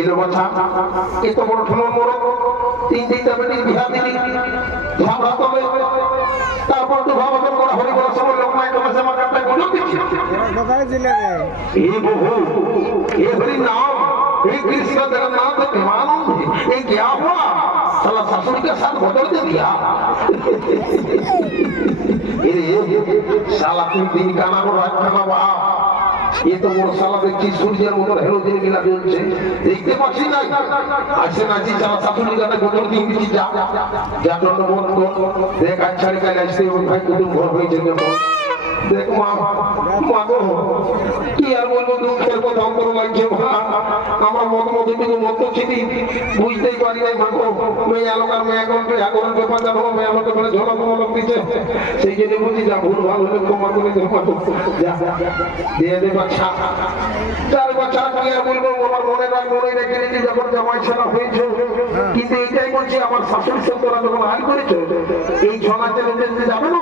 এলো বাছা এত বড় ঠোলন বড় তিন তিনটা বেটি বিহা দিলি ঝামরা তবে তারপর তো ভাবাবেন করা হরি করার সময় লোক নাই তোমার সেবা কাটতে গুলো দিচ্ছে हे प्रभु हे हरि नाम हे कृष्ण जगन्नाथ विमानम ये क्या हुआ साला ससुर के साथ बदल दे दिया ये साला तुम दिन का नाम रात का नाम এ তো বড় দেখছি সূর্যের উপর হেলোজেন কিনা দেখতে পাচ্ছি না আছে না যে যারা সাতুলি দিয়ে উঠেছি যা যা জন্য মন দেখ ঘর হয়েছে কি আর বলব, দুঃখের কথা অন্তর আমার মত মতো টুকু মত ছিলি, বুঝতেই পারি নাই মা গো। মেয়ে এখন এখন ব্যাপার মেয়ে আমাকে বলে ঝোলা তোমার দিচ্ছে সেই জন্য বুঝি যা হলে ক্ষমা করে দেবো মা গো। যা, দিয়ে দে বাচ্চা। চার বাচ্চা বলব, আমার মনে রাখ মনে রেখে নিয়েছি যখন জামাই ছেলা হয়েছে। কিন্তু এইটাই বলছি, আমার শাশুড়ি সত্যরা যখন হাল করেছে, এই চেলে চেলতে যাবে না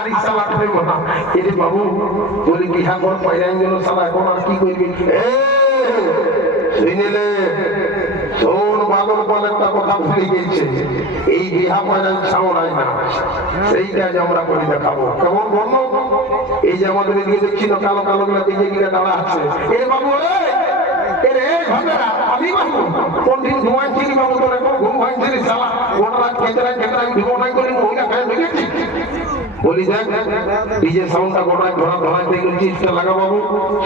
আর এই শালা না। এরে বাবু, বলি বিহা ঘর পাইরাই গেল শালা এখন আর কি করবি এ, শুনিলে, শোন, বাদল বলে, একটা কথা ভুলে গেছে এই বিহা পয়সা ছাওড়ায় না সেই কাজ আমরা করে দেখাবো কেমন বর্ণ এই যে আমাদের এদিকে দেখছি না কালো কালো গুলা, দিকে গিয়ে দাঁড়া আছে। এ বাবু আমি বাবু, কোন ঘুমাইছিলি বাবু তোর? এখন ঘুম ভাঙছিলি, শালা। গোটা খেতে খেতে রাত ঘুমো করি মহিলা খায় ভেঙেছি বলি দেখ ডিজে সাউন্ডটা গোটায় ধরা ধরা দিয়ে গেছি লাগা বাবু।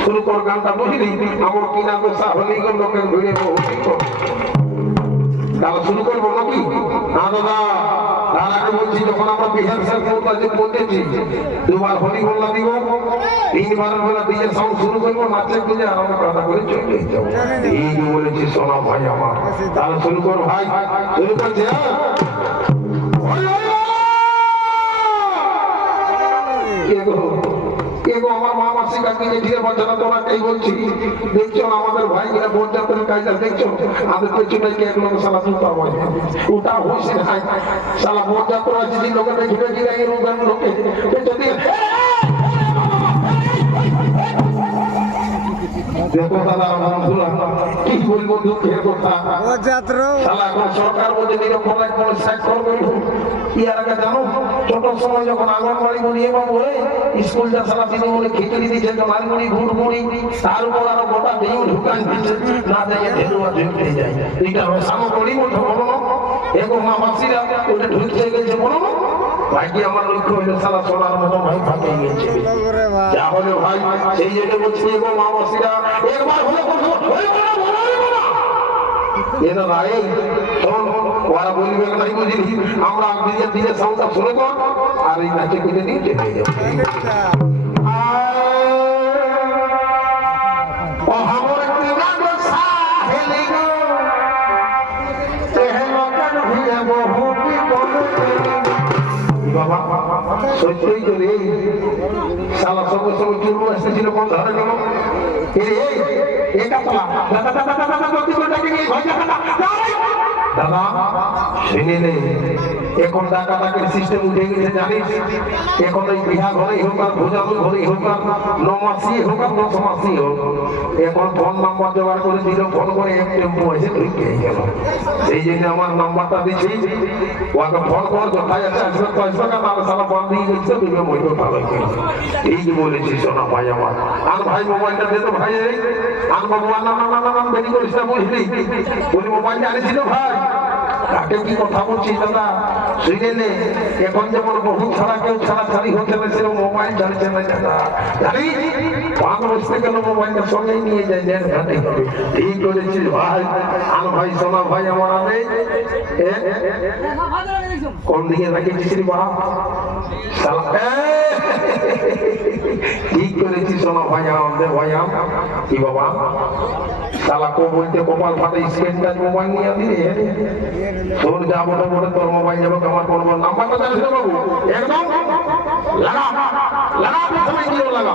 শুরু কর গানটা বুঝলি আমার কিনা পেশা হলেই গেল লোকের বহু তাহলে শুরু করব নাকি? না দাদা বলছি, যখন আমরা দুবার হরি বললা দিব ডিজে সাউন্ড শুরু করব, নাচে খুঁজে আর আমরা কথা করে চলে যাব। এই যে বলেছি ভাই আমার। তাহলে শুরু কর ভাই। শুরু করছি হ্যাঁ? আমার মা মাসি কাকি যে ঢিলে তোরা কে বলছি, দেখছ, আমাদের ভাই মিলে বোন যাত্রের কাজটা দেখছ, আমাদের পেছনে কে এক লোক সুতা হয়? ওটা হয়েছে সালা যাত্রা আছে লোকের ঘিরে ঘিরে এই লোকে। যদি দেখো সরকার জানো সময় যখন আঙ্গনবাড়ি বলি এবং ওই স্কুলটা সারা দিন বলে খিচুড়ি দিচ্ছে মালমুড়ি গুড় মুড়ি তার উপর আরও গোটা ডিম ঢুকান দিচ্ছে না যাইয়ে যায় এটা সামো করি বলো এগো মাসিরা ঢুকতে গেছে বলো না ভাইকে আমার লক্ষ্য সোনার মতো ভাই হলো ভাই, সেই বলছি এগো মা মাসিরা একবার হলে বলব হইবো না বলো হইবো না। এরা ভাই শোন, ওরা বলবে তাই বুঝলি আমরা নিজের নিজের সংসার শুরু কর, আর এই নাচে কেটে নিয়ে সত্যই তো নেই সালা সঙ্গে সঙ্গে চুরু এসেছিল কোন ধরে গেল দাদা শুনে নে এখন টাকা টাকের সিস্টেম উঠে গেছে, জানিস? এখন ওই বিহা ঘরেই হোক আর ভোজানো ঘরেই হোক আর নমাসি হোক আর দশমাসি হোক, এখন ফোন নাম্বার জোগাড় করে দিল ফোন করে এক টেম্পো এসে ঢুকে গেল? সেই জন্য আমার নাম্বারটা দিচ্ছি ওকে ফোন কর কোথায় আছে আসবে না তাহলে সারা বন্ধ দিয়ে গেছে দুটো মহিলা ভালো এই বলেছি সোনা ভাই আমার। আর ভাই মোবাইলটা দে তো ভাই, এই। আর মোবাইল না না না না দেরি করিস না, বুঝলি? বলি মোবাইলটা আনিছিল ভাই। তাকে কি কথা বলছি দাদা? শুনে এখন যেমন বহু ছাড়া কেউ ছাড়া ছাড়ি হচ্ছে না সেরকম মোবাইল ছাড়ছে না দাদা। জানি? বসতে গেল মোবাইলটা সঙ্গেই নিয়ে যায় দেড় ঘাটে ভাই? আর ভাই সোনা ভাই আমার এ, কোন দিকে রাখিয়েছিস রে বাবা ঠিক করেছি শোনো ভাইয়া আমাদের ভাইয়া কি বাবা? শালা কো বলতে কপাল ফাটে স্ক্রিন টাচ মোবাইল নিয়ে দিলে তোর যাব তো বলে তোর মোবাইল যাব আমার করব। নাম্বারটা জানিস বাবু। একদম। লাগা। লাগা, প্রথমে গিয়ে লাগা।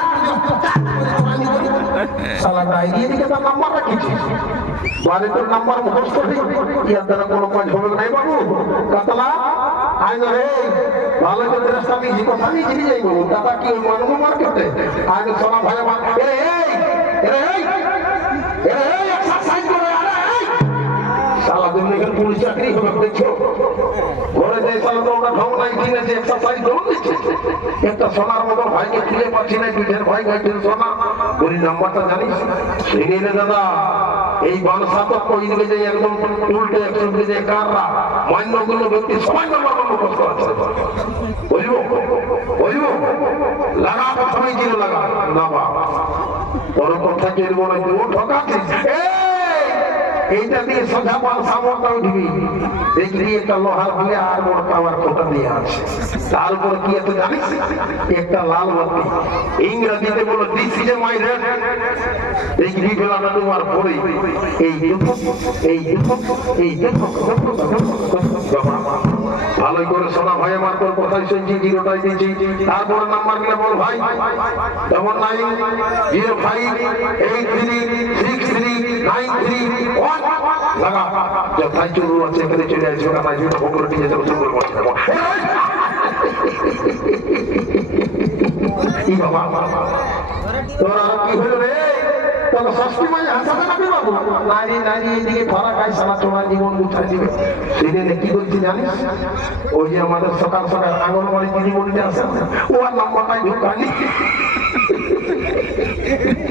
সালা ডাইরিয়া দিকে তার নাম্বার রাখিছি বাড়ি তোর নাম্বার মুখস্থ নেই ইয়ার দ্বারা কোনো কাজ হবে নাই বাবু, কাতলা, আয় না রে। ভালো করে রাস্তা আমি জি কথা নিয়ে চিনি যাইব দাদা কি মানুষ মার্কেটে আয় না সোনা ভাই আমার এ পুলিশ চাকরি হবে দেখছ? ঘরে তো ওটা ঢং কিনে যে এক্সারসাইজ দৌড় দিচ্ছে একটা সোনার মতো ভাইকে খুঁজে পাচ্ছি না পিঠের ভাই গাইছেন সোনা ওই নাম্বারটা জানিস শুনে নে দাদা এই বানসা তো কই দিকে যে একদম উল্টে একশো দিকে যে কাররা মান্যগুলো ব্যক্তি সবাই নাম্বার মুখস্থ আছে বুঝব বুঝব লাগা প্রথমে গিয়ে লাগা না বা বড় কথা কেলবো না তুই ঠকাচ্ছিস এইটা দিয়ে সোজা পাল সামরটা উঠবি দেখবি একটা লোহার হলে আর বড় পাওয়ার খোটা দিয়ে আছে কি আছে জানিস? একটা লাল বাতি ইংরেজিতে বলো দিস মাই রেড দেখবি তোমার পরে, এই এই এই ভালোই করে শোনা ভাই, আমার তোর কথাই শুনছি, জিরোটাই দিচ্ছি। তারপরে নাম্বারগুলো বল ভাই। Double nine zero five eight three six three nine three লাগা যথাই চুরু আছে এখানে চলে আসবে কাটা জুতো ভোগর দিয়ে যাব চুরু বসে দেবো কি নারী নারী ধরা খাই সারা তোমার জীবন মুছাই দিবে। সেদিনে কি বলছি জানিস? ওই যে আমাদের সকাল সকাল আঙ্গনবাড়ি দিদিমণিটা আছে না, ও আর নাম্বারটাই ঢুকানি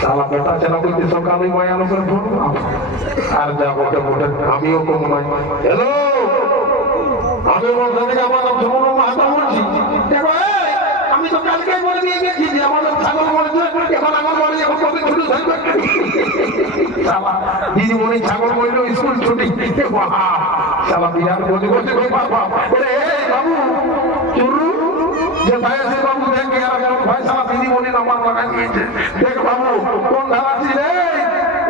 সালা বলছি ছাগল বলেছে শালা দিদিমণি ছাগল বলল, স্কুল ছুটি। শালা বিরাট বলে, এই বাবু, চুরু, যে বাবু, দেখে একজন ভাই শালা দিদিমণি নাম্বার লাগাই দিয়েছে দেখ বাবু কোন ধারা ছিলে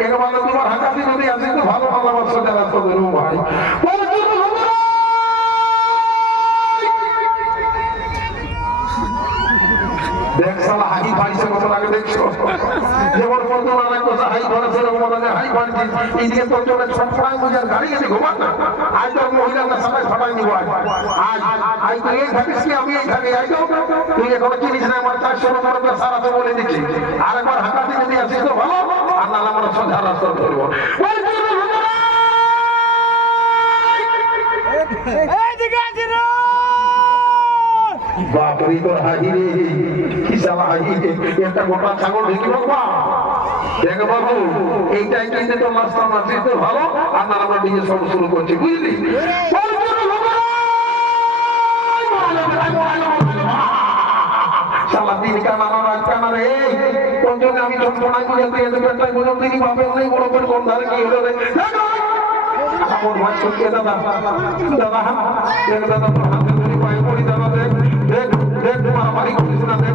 একবার তোমার হাকাতি যদি আসে তো ভালো ভালোবাসা যারা তো ভাই! দেখ শালা হাই পাইছে কত লাগে দেখছ যেমন বন্ধু না কথা হাই ধরেছে এরকম লাগে হাই পাইছে এইদিকে তোর জন্য ছটফটাই বুঝার গাড়ি গেলে ঘুমান না। আজ তোর মহিলাকে সবাই ছটাই নিব আজ। আজ আজ তুই এই থাকিস কি আমি এই থাকি আই তুই এখন চিনিস না আমার চারশো নম্বর সারা তো বলে দিচ্ছি আর একবার হাঁটাতে যদি আসিস তো ভালো। আর নাহলে আমরা সোজা রাস্তা ধরবো এইদিকে রে। বাপরে তোর হাহি কি সালা হাহি একটা গোটা ছাগল ঢেকে বাবা দেখ বাবু এইটাই কিন্তু তো রাস্তা মারছি তো ভালো। আর না আমরা নিজে সব শুরু করছি, বুঝলি? শালা দিন কানা রাত কানা রে কোন জন্য আমি যন্ত্রণায় বুঝাতে এত পেটটাই বুঝো তিনি বাপে অনেক বড় পেট কোন ধারে কি হলো রে? আমার ভাই সত্যি দাদা। দাদা দেখ, দাদা হাতে ধরে পায়ে পড়ি, দাদা, দেখ দেখ দেখ মারামারি করিস না, দেখ।